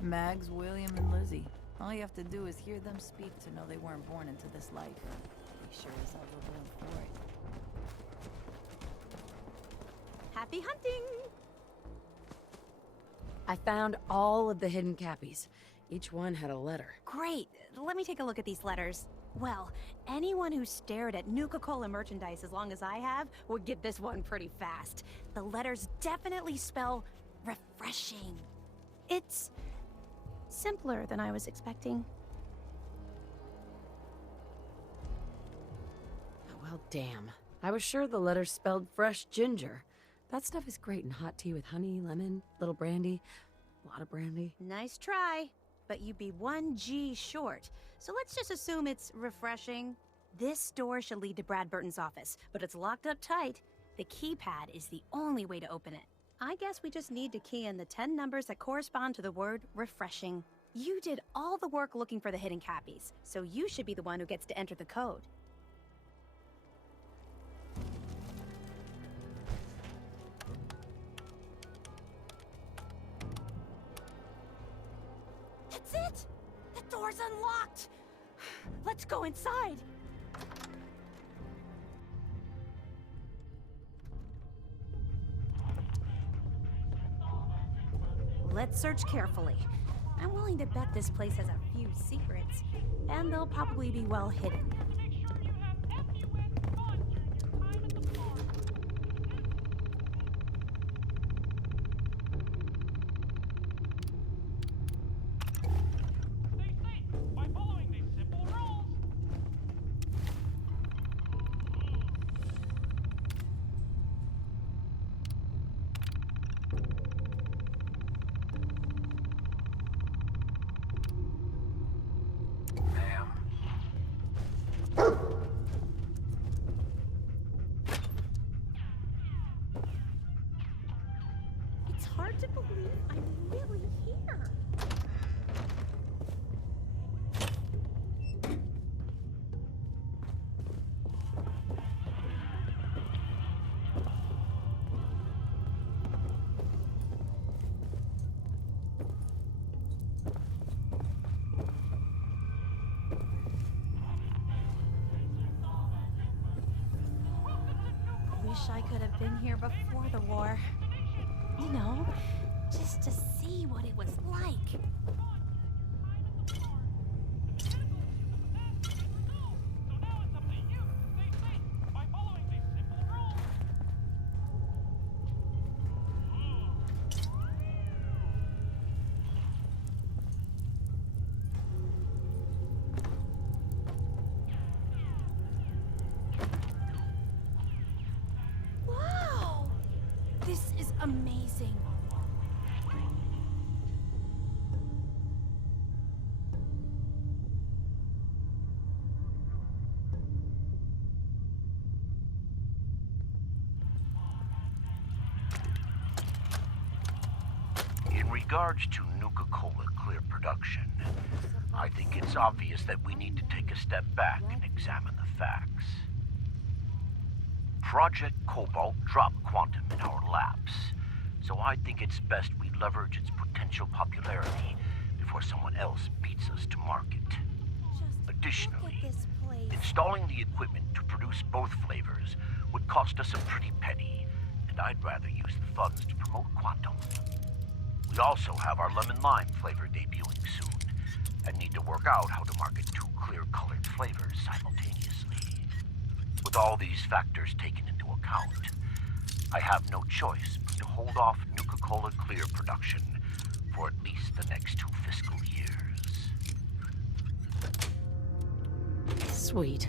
Mags, William, and Lizzie. All you have to do is hear them speak to know they weren't born into this life. They sure as hell were born for it. Happy hunting! I found all of the hidden Cappies. Each one had a letter. Great. Let me take a look at these letters. Well, anyone who stared at Nuka-Cola merchandise as long as I have would get this one pretty fast. The letters definitely spell refreshing. It's simpler than I was expecting. Well, damn. I was sure the letters spelled fresh ginger. That stuff is great in hot tea with honey, lemon, little brandy, a lot of brandy. Nice try, but you'd be 1 G short. So let's just assume it's refreshing. This door should lead to Brad Burton's office, but it's locked up tight. The keypad is the only way to open it. I guess we just need to key in the 10 numbers that correspond to the word refreshing. You did all the work looking for the hidden Cappies, so you should be the one who gets to enter the code. That's it! The door's unlocked! Let's go inside! Let's search carefully. I'm willing to bet this place has a few secrets, and they'll probably be well hidden. It's hard to believe I'm really here. Wish I could have been here before the war. You know, just to see what it was like. Wow! This is amazing. In regards to Nuka-Cola Clear production, I think it's obvious that we need to take a step back and examine the facts. Project Cobalt dropped Quantum in our laps, so I think it's best we leverage its potential popularity before someone else beats us to market. Additionally, installing the equipment to produce both flavors would cost us a pretty penny, and I'd rather use the funds to promote Quantum. We also have our lemon lime flavor debuting soon, and need to work out how to market two clear-colored flavors simultaneously. With all these factors taken into account, I have no choice but to hold off Nuka-Cola Clear production for at least the next 2 fiscal years. Sweet.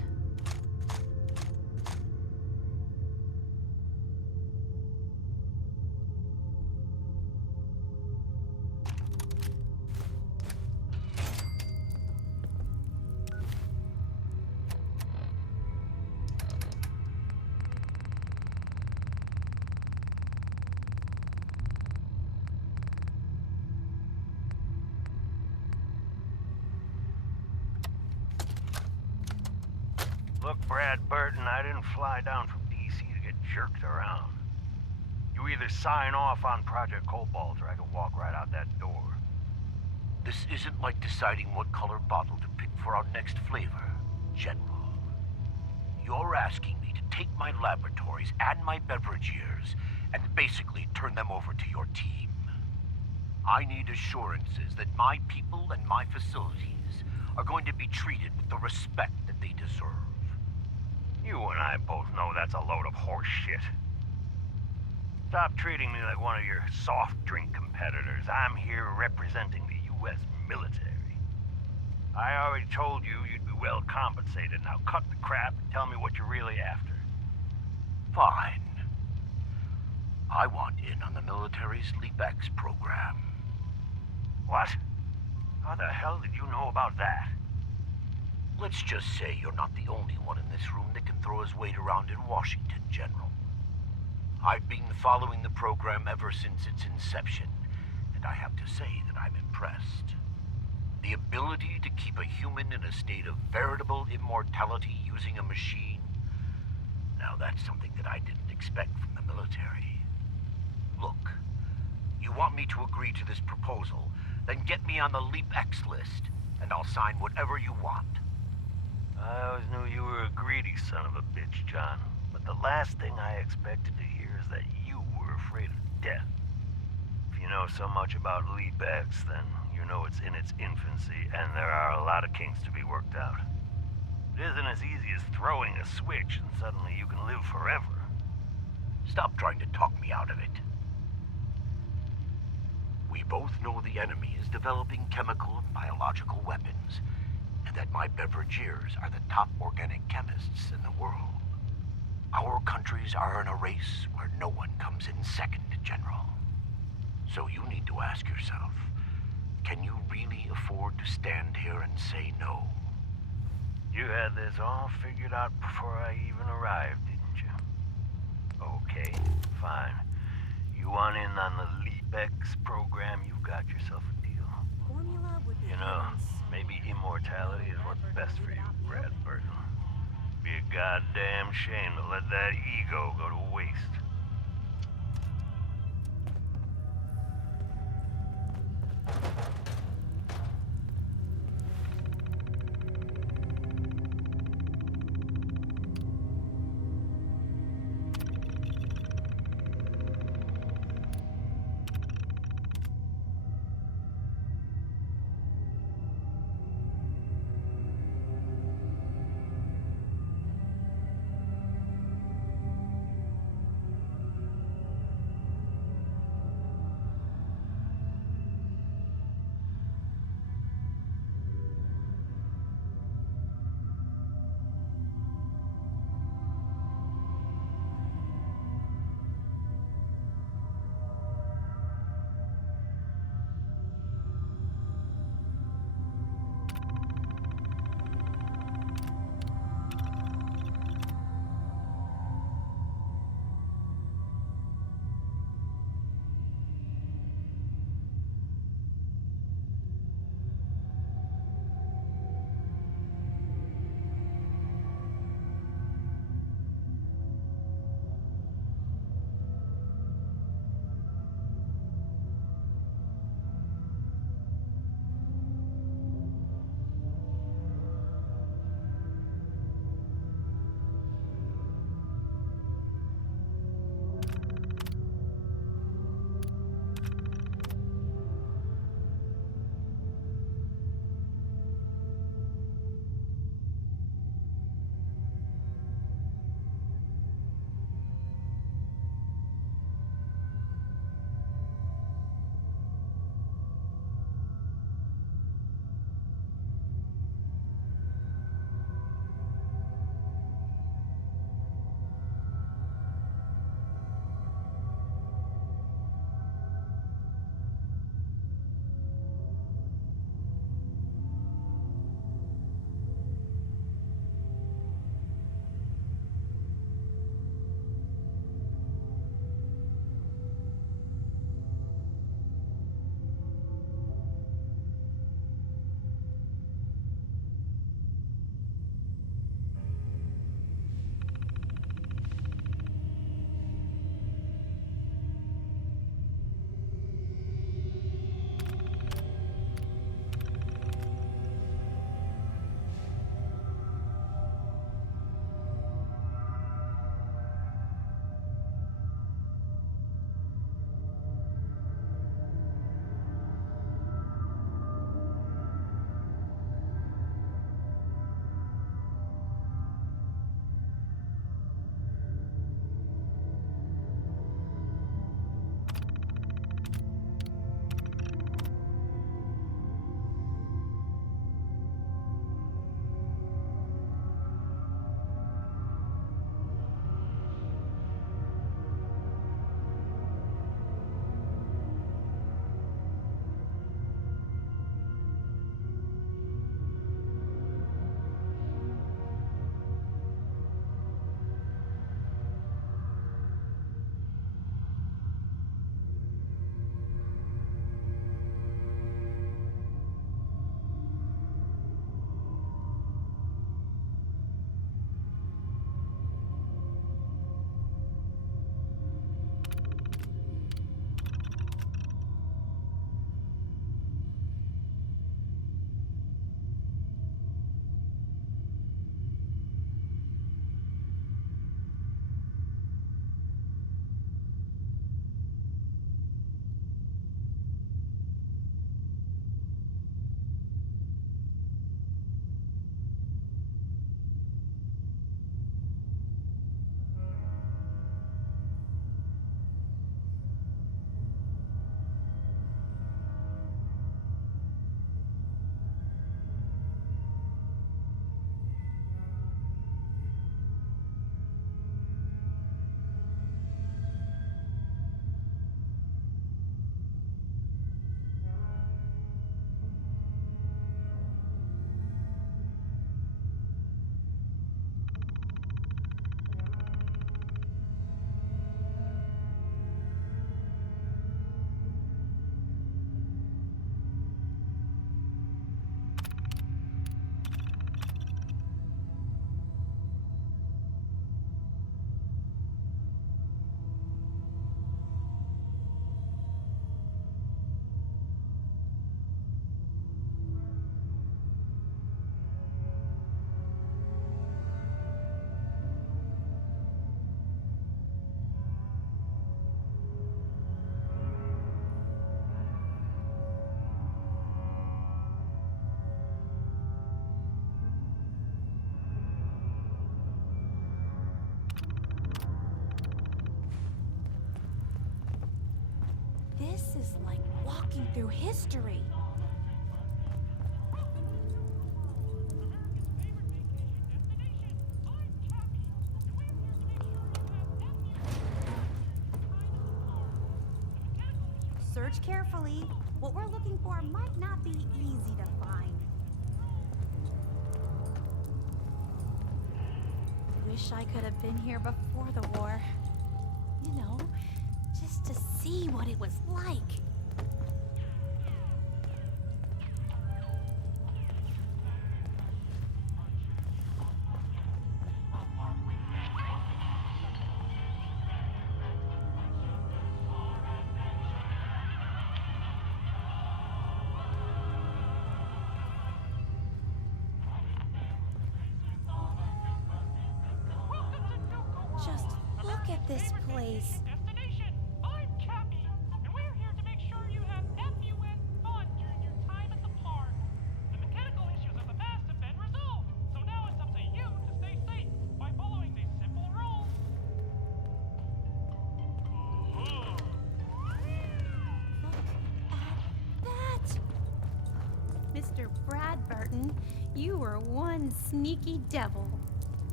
Look, Brad Burton, I didn't fly down from DC to get jerked around. You either sign off on Project Cobalt or I can walk right out that door. This isn't like deciding what color bottle to pick for our next flavor, General. You're asking me to take my laboratories and my beverage years and basically turn them over to your team. I need assurances that my people and my facilities are going to be treated with the respect that they deserve. You and I both know that's a load of horse shit. Stop treating me like one of your soft drink competitors. I'm here representing the U.S. military. I already told you you'd be well compensated. Now cut the crap and tell me what you're really after. Fine. I want in on the military's LeapX program. What? How the hell did you know about that? Let's just say you're not the only one in this room that can throw his weight around in Washington, General. I've been following the program ever since its inception, and I have to say that I'm impressed. The ability to keep a human in a state of veritable immortality using a machine, now that's something that I didn't expect from the military. Look, you want me to agree to this proposal, then get me on the LeapX list, and I'll sign whatever you want. I always knew you were a greedy son of a bitch, John. But the last thing I expected to hear is that you were afraid of death. If you know so much about LeapX, then you know it's in its infancy, and there are a lot of kinks to be worked out. It isn't as easy as throwing a switch and suddenly you can live forever. Stop trying to talk me out of it. We both know the enemy is developing chemical and biological weapons, and that my beverageers are the top organic chemists in the world. Our countries are in a race where no one comes in second, General. So you need to ask yourself, can you really afford to stand here and say no? You had this all figured out before I even arrived, didn't you? Okay, fine. You want in on the LeapX program, you've got yourself a deal. Formula would be You know, maybe immortality is what's best for you, Brad Burton. Be a goddamn shame to let that ego go to waste. through history. Search carefully. What we're looking for might not be easy to find. Wish I could have been here before the war. You know, just to see what it was like. Just look at this place. Destination. I'm Cappy, and we're here to make sure you have FUN fun during your time at the park. The mechanical issues of the past have been resolved, so now it's up to you to stay safe by following these simple rules. Look at that! Mr. Bradburton, you were one sneaky devil.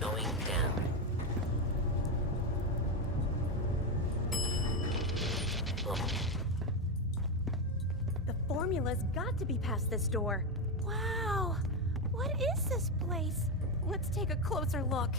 Going down. The formula's got to be past this door. Wow! What is this place? Let's take a closer look.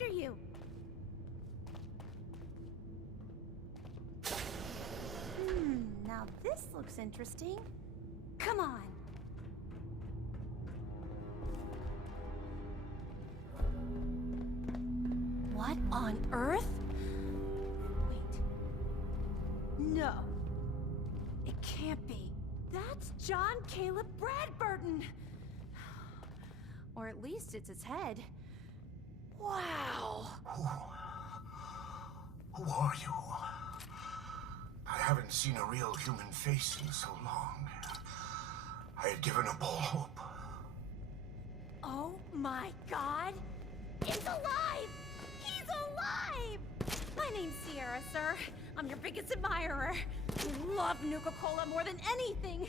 After you. Now this looks interesting. Come on. What on earth? Wait. No. It can't be. That's John Caleb Bradburton. Or at least it's his head. Wow. Who are you? I haven't seen a real human face in so long. I had given up all hope. Oh my god! He's alive! He's alive! My name's Sierra, sir. I'm your biggest admirer. I love Nuka-Cola more than anything.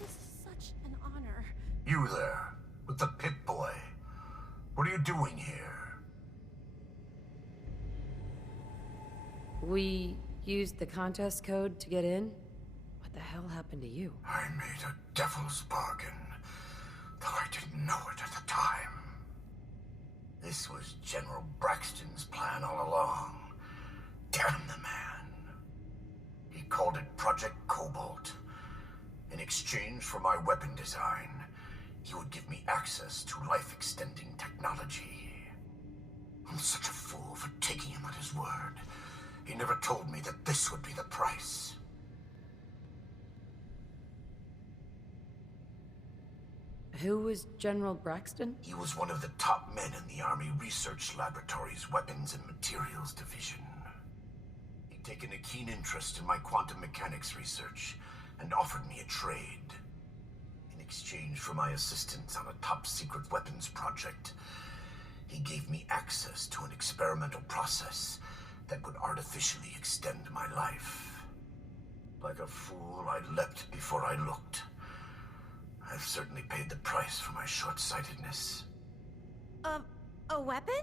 This is such an honor. You there, with the Pip-Boy. What are you doing here? We used the contest code to get in? What the hell happened to you? I made a devil's bargain, though I didn't know it at the time. This was General Braxton's plan all along. Damn the man. He called it Project Cobalt. In exchange for my weapon design, he would give me access to life-extending technology. I'm such a fool for taking him at his word. He never told me that this would be the price. Who was General Braxton? He was one of the top men in the Army Research Laboratory's Weapons and Materials Division. He'd taken a keen interest in my quantum mechanics research and offered me a trade. exchange for my assistance on a top-secret weapons project, he gave me access to an experimental process that would artificially extend my life. Like a fool, I leapt before I looked. I've certainly paid the price for my short-sightedness. A weapon?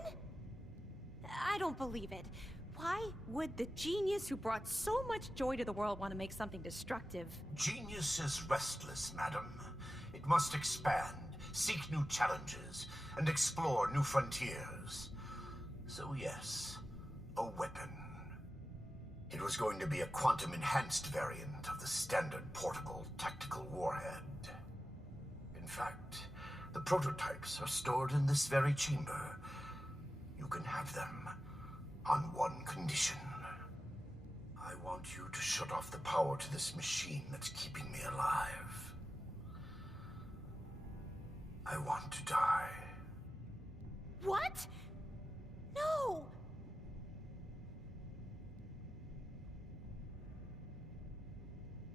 I don't believe it. Why would the genius who brought so much joy to the world want to make something destructive? Genius is restless, madam. It must expand, seek new challenges, and explore new frontiers. So yes, a weapon. It was going to be a quantum-enhanced variant of the standard portable tactical warhead. In fact, the prototypes are stored in this very chamber. You can have them on one condition. I want you to shut off the power to this machine that's keeping me alive. I want to die. What? No!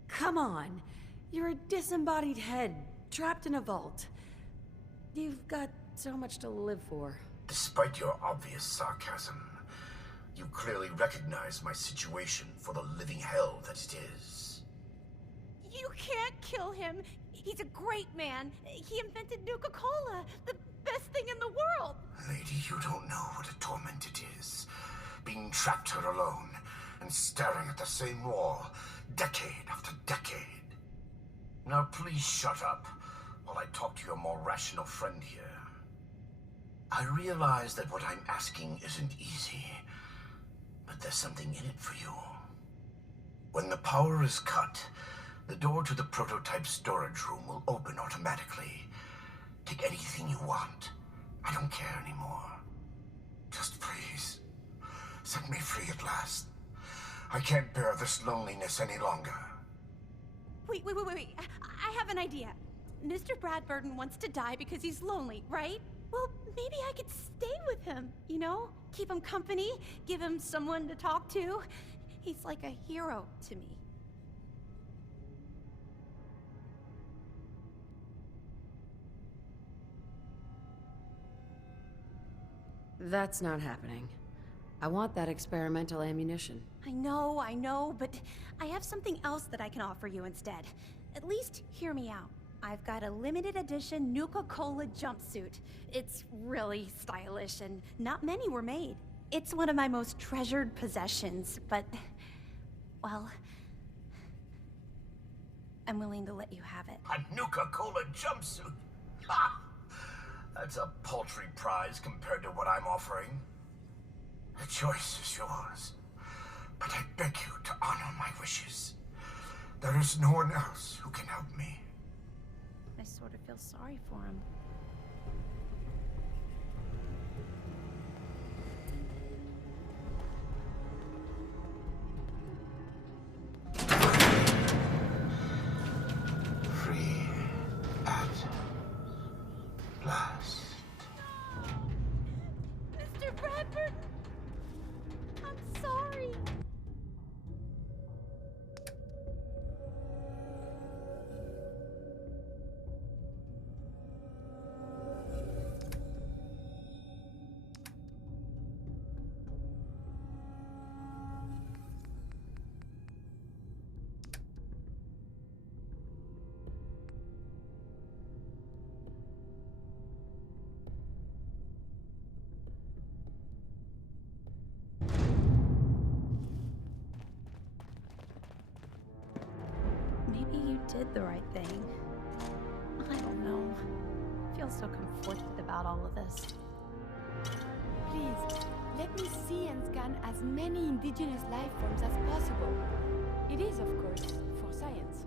Come on. You're a disembodied head, trapped in a vault. You've got so much to live for. Despite your obvious sarcasm, you clearly recognize my situation for the living hell that it is. You can't kill him. He's a great man. He invented Nuka-Cola, the best thing in the world. Lady, you don't know what a torment it is. Being trapped here alone and staring at the same wall, decade after decade. Now please shut up while I talk to your more rational friend here. I realize that what I'm asking isn't easy, but there's something in it for you. When the power is cut, the door to the prototype storage room will open automatically. Take anything you want. I don't care anymore. Just please, set me free at last. I can't bear this loneliness any longer. Wait. I have an idea. Mr. Bradburton wants to die because he's lonely, right? Well, maybe I could stay with him, you know? Keep him company, give him someone to talk to. He's like a hero to me. That's not happening. I want that experimental ammunition. I know, but I have something else that I can offer you instead. At least hear me out. I've got a limited edition Nuka-Cola jumpsuit. It's really stylish and not many were made. It's one of my most treasured possessions, but, well, I'm willing to let you have it. A Nuka-Cola jumpsuit? Ha! That's a paltry prize compared to what I'm offering. The choice is yours, but I beg you to honor my wishes. There is no one else who can help me. I sort of feel sorry for him. Free at last. Mr. Bradford! I'm sorry. Maybe you did the right thing. I don't know. I feel so conflicted about all of this. Please, let me see and scan as many indigenous life forms as possible. It is, of course, for science.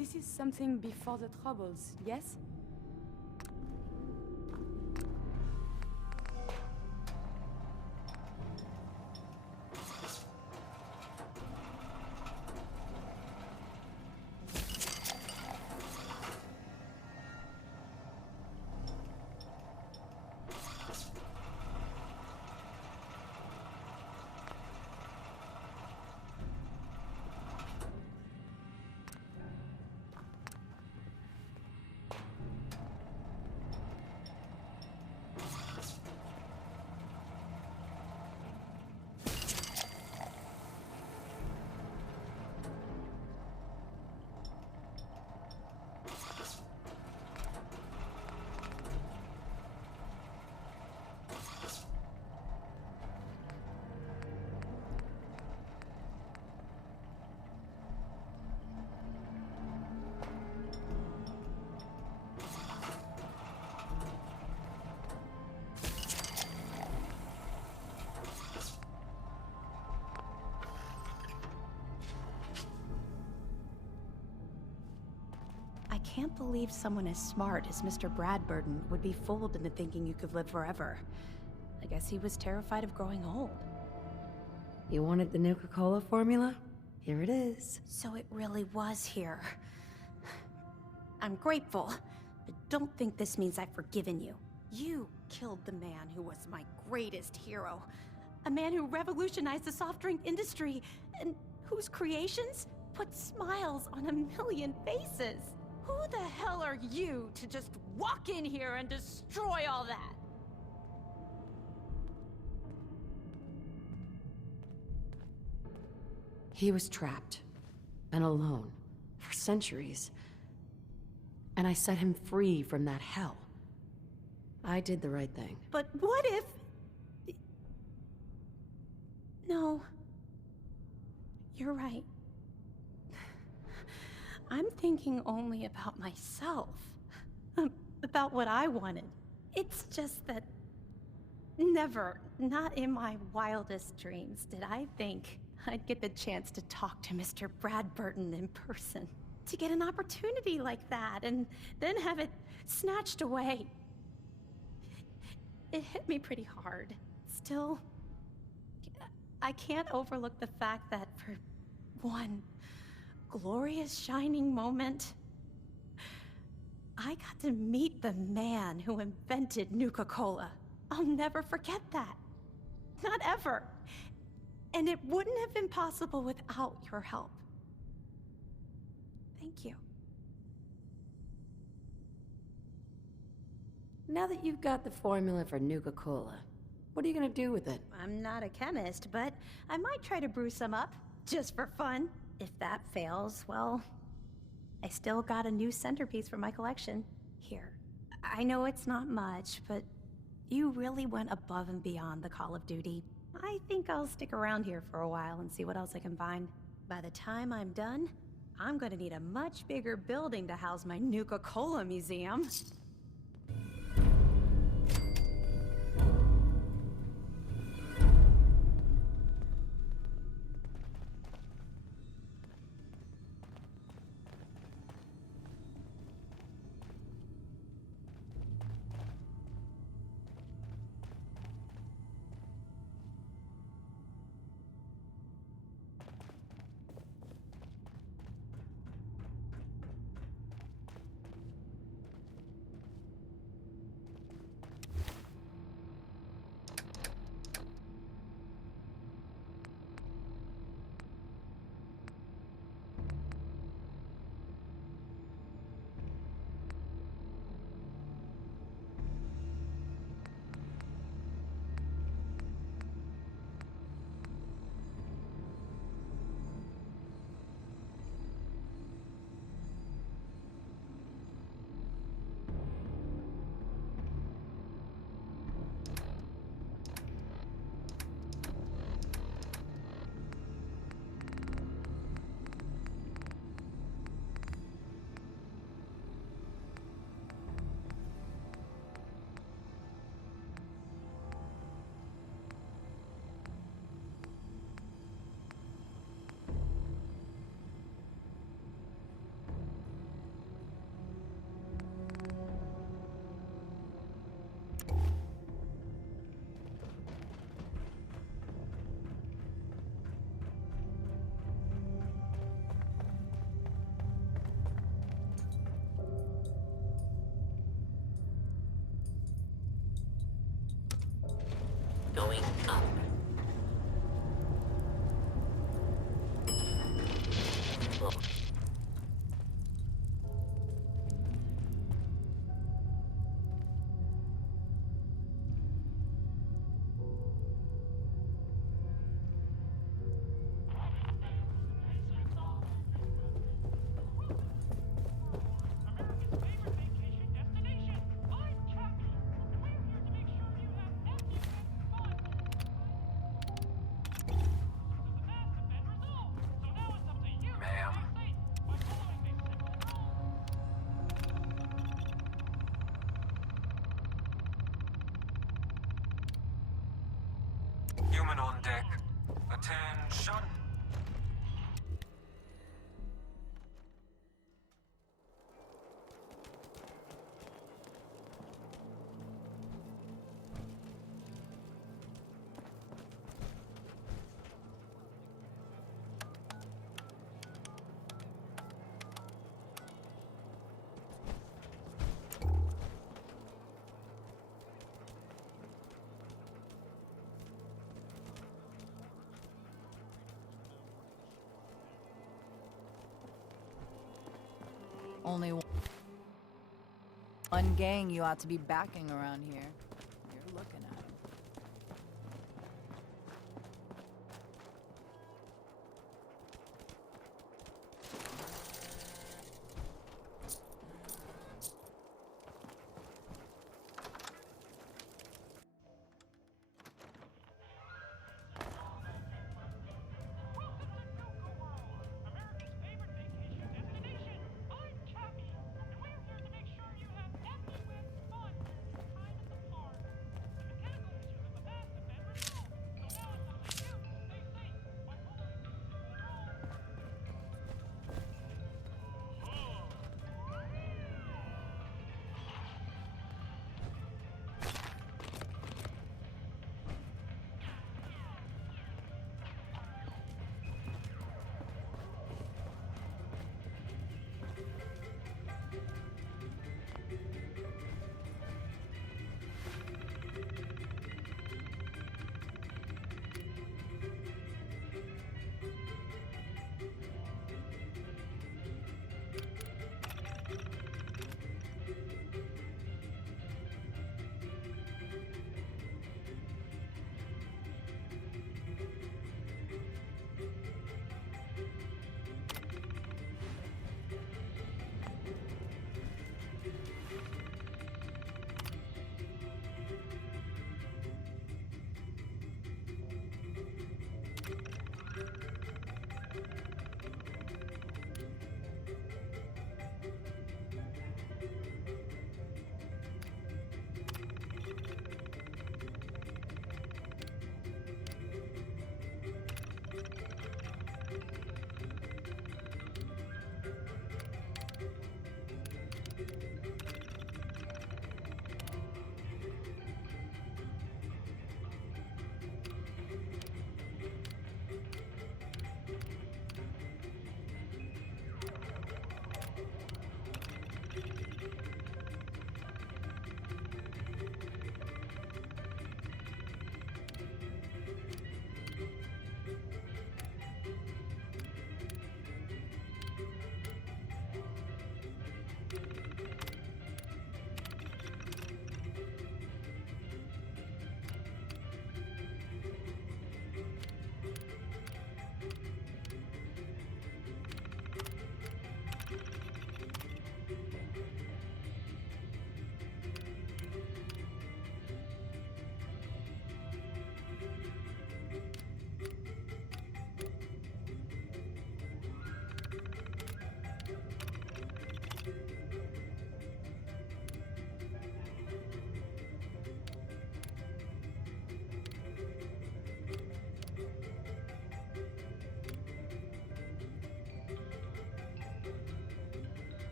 this is something before the Troubles, yes? I can't believe someone as smart as Mr. Bradburton would be fooled into thinking you could live forever. I guess he was terrified of growing old. You wanted the Nuka-Cola formula? Here it is. So it really was here. I'm grateful, but don't think this means I've forgiven you. You killed the man who was my greatest hero. A man who revolutionized the soft drink industry, and whose creations put smiles on a million faces. Who the hell are you to just walk in here and destroy all that? He was trapped and alone for centuries. And I set him free from that hell. I did the right thing. But what if... No. You're right. I'm thinking only about myself. About what I wanted. It's just that... Never, not in my wildest dreams, did I think I'd get the chance to talk to Mr. Bradburton in person. To get an opportunity like that, and then have it snatched away. It hit me pretty hard. Still, I can't overlook the fact that for one glorious shining moment, I got to meet the man who invented Nuka-Cola. I'll never forget that. Not ever. And it wouldn't have been possible without your help. Thank you. Now that you've got the formula for Nuka-Cola, what are you gonna do with it? I'm not a chemist, but I might try to brew some up, just for fun. If that fails, well, I still got a new centerpiece for my collection. Here. I know it's not much, but you really went above and beyond the Call of Duty. I think I'll stick around here for a while and see what else I can find. By the time I'm done, I'm gonna need a much bigger building to house my Nuka-Cola museum. deck. Attention. Only one gang you ought to be backing around here. You're looking at him. Welcome to Nuka World, America's favorite vacation destination. I'm Cappy, and we're here to make sure you have fun during your time at the park.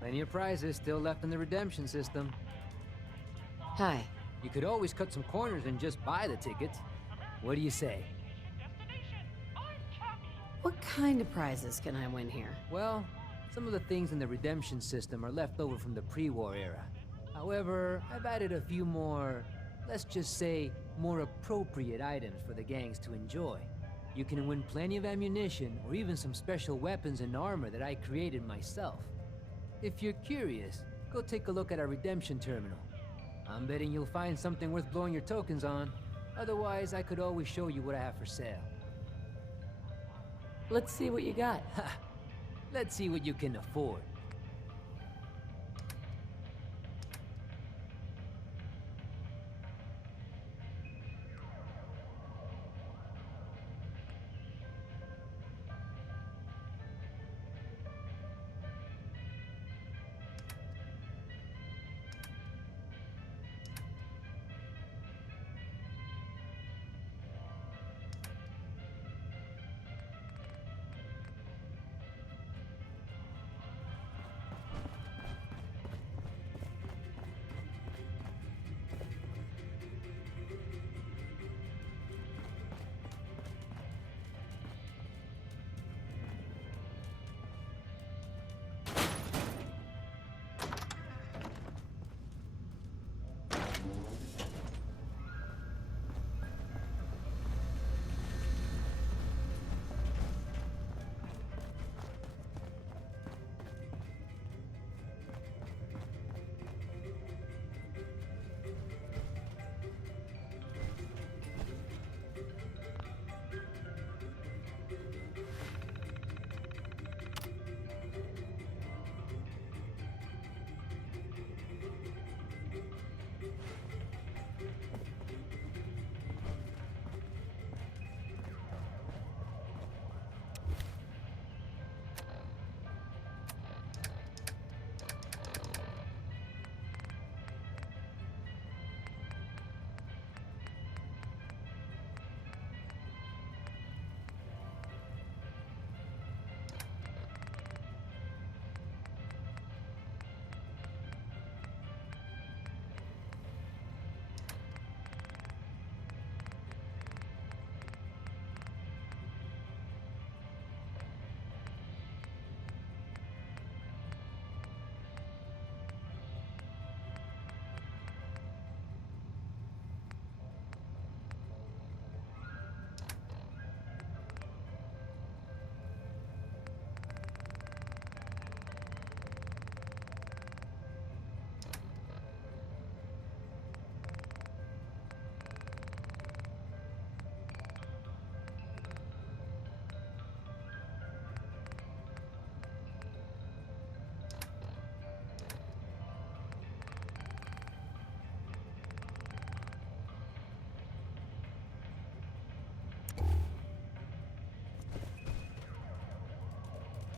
Plenty of prizes still left in the redemption system. Hi. You could always cut some corners and just buy the tickets. What do you say? I'm Cappy. What kind of prizes can I win here? Well, some of the things in the redemption system are left over from the pre-war era. However, I've added a few more, let's just say, more appropriate items for the gangs to enjoy. You can win plenty of ammunition or even some special weapons and armor that I created myself. If you're curious, go take a look at our redemption terminal. I'm betting you'll find something worth blowing your tokens on. Otherwise, I could always show you what I have for sale. Let's see what you got. Let's see what you can afford.